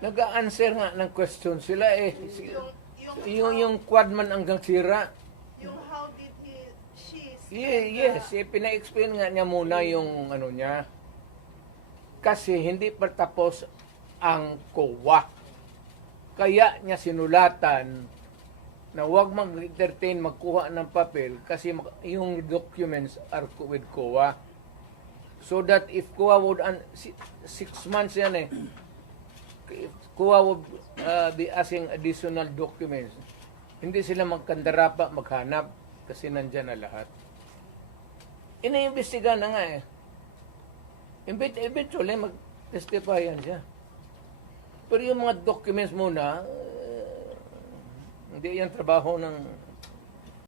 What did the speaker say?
Nag-a-answer nga ng question sila eh. Yung Yung quadman hanggang sira. yung how did she Yes, pina-explain nga niya muna yung ano niya. Kasi hindi pa tapos ang COA. Kaya niya sinulatan na huwag mag-entertain, magkuha ng papel kasi yung documents are with COA. So that if COA would, 6 months yan eh, if COA would be asking additional documents, hindi sila magkandara pa, maghanap kasi nandyan na lahat. Ina-imbestiga na nga eh. Eventually, mag-testify yan siya. Pero yung mga documents muna, hindi yan trabaho ng